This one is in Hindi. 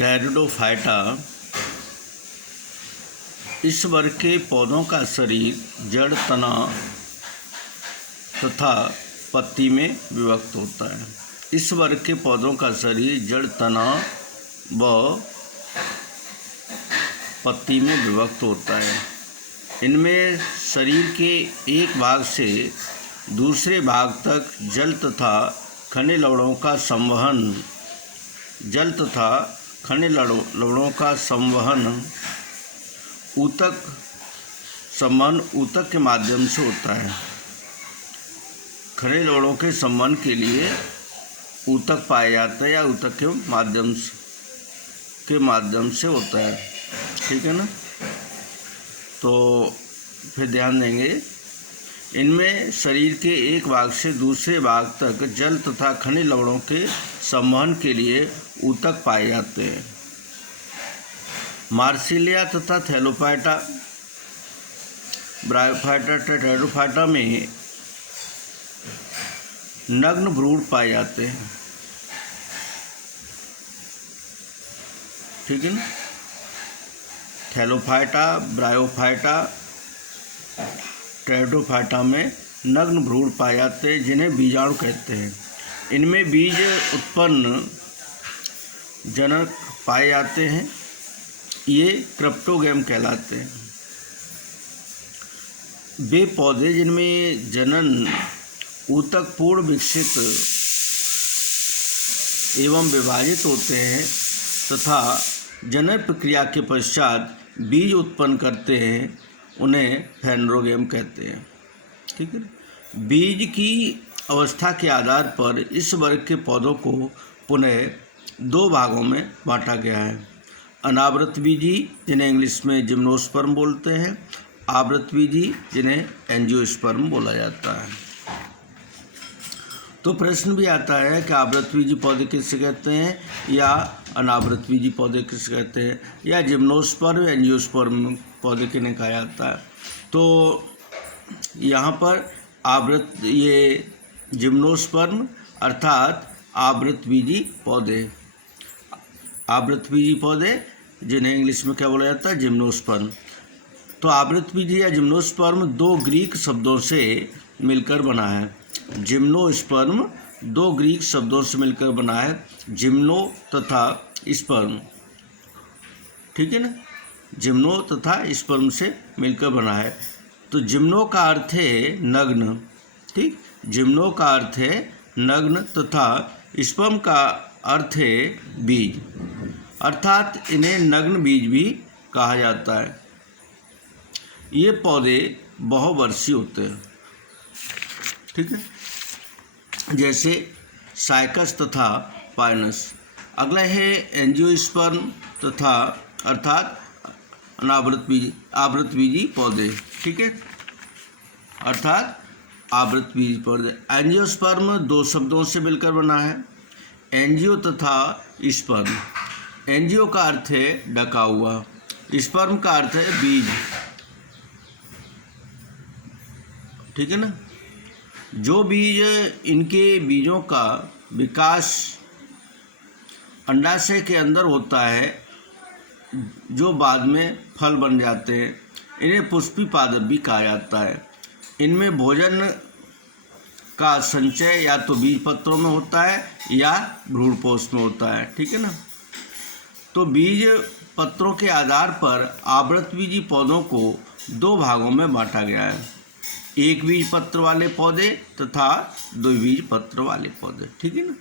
टेरिडोफाइटा इस वर्ग के पौधों का शरीर जड़, तना तथा पत्ती में विभक्त होता है। इस वर्ग के पौधों का शरीर जड़, तना व पत्ती में विभक्त होता है। इनमें शरीर के एक भाग से दूसरे भाग तक जल तथा खनिज लवणों का संवहन ऊतक के माध्यम से होता है। खनिज लवणों के संवहन के लिए ऊतक पाए जाते हैं या ऊतक के माध्यम से होता है। ठीक है ना। तो फिर ध्यान देंगे, इनमें शरीर के एक भाग से दूसरे भाग तक जल तथा खनिज लवणों के संवहन के लिए ऊतक पाए जाते हैं। मार्सिलिया तथा थैलोफाइटा, ब्रायोफाइटा, टेरिडोफाइटा में नग्न भ्रूण पाए जाते हैं। ठीक है ना। थैलोफाइटा, ब्रायोफाइटा, टेरिडोफाइटा में नग्न भ्रूण पाए जाते हैं जिन्हें बीजाणु कहते हैं। इनमें बीज उत्पन्न जनक पाए जाते हैं, ये क्रिप्टोगैम कहलाते हैं। वे पौधे जिनमें जनन ऊतक पूर्ण विकसित एवं विभाजित होते हैं तथा जनन प्रक्रिया के पश्चात बीज उत्पन्न करते हैं, उन्हें फेनरोगैम कहते हैं। ठीक है। बीज की अवस्था के आधार पर इस वर्ग के पौधों को पुनः दो भागों में बांटा गया है। अनावृत बीजी, जिन्हें इंग्लिश में जिम्नोस्पर्म बोलते हैं, आवृत बीजी, जिन्हें एंजियोस्पर्म बोला जाता है। तो प्रश्न भी आता है कि आवृत बीजी पौधे किसे कहते हैं या अनावृत बीजी पौधे किसे कहते हैं या जिम्नोस्पर्म, एंजियोस्पर्म पौधे किन्हें कहा जाता है। तो यहाँ पर ये जिम्नोस्पर्म अर्थात आवृत बीजी पौधे जिन्हें इंग्लिश में क्या बोला जाता है, जिम्नोस्पर्म। तो आवृत बीजी या जिम्नोस्पर्म दो ग्रीक शब्दों से मिलकर बना है। जिम्नोस्पर्म दो ग्रीक शब्दों से मिलकर बना है, जिम्नो तथा स्पर्म। ठीक है ना। जिम्नो तथा स्पर्म से मिलकर बना है। तो जिम्नो का अर्थ है नग्न। ठीक। जिम्नो का अर्थ है नग्न तथा स्पर्म का अर्थ है बीज, अर्थात इन्हें नग्न बीज भी कहा जाता है। ये पौधे बहुवर्षीय होते हैं। ठीक है। जैसे साइकस तथा पाइनस। अगला है एंजियोस्पर्म तथा अर्थात आवृत बीजी पौधे। ठीक है। अर्थात आवृत बीजी पौधे। एंजियोस्पर्म दो शब्दों से मिलकर बना है, एंजियो तथा स्पर्म। एंजियो का अर्थ है ढका हुआ, स्पर्म का अर्थ है बीज। ठीक है ना। जो बीज, इनके बीजों का विकास अंडाशय के अंदर होता है, जो बाद में फल बन जाते हैं, इन्हें पुष्पी पादप भी कहा जाता है। इनमें भोजन का संचय या तो बीज पत्रों में होता है या भ्रूणपोष में होता है। ठीक है ना। तो बीज पत्रों के आधार पर आवृत बीजी पौधों को दो भागों में बांटा गया है, एक बीज पत्र वाले पौधे तथा दो बीज पत्र वाले पौधे। ठीक है ना।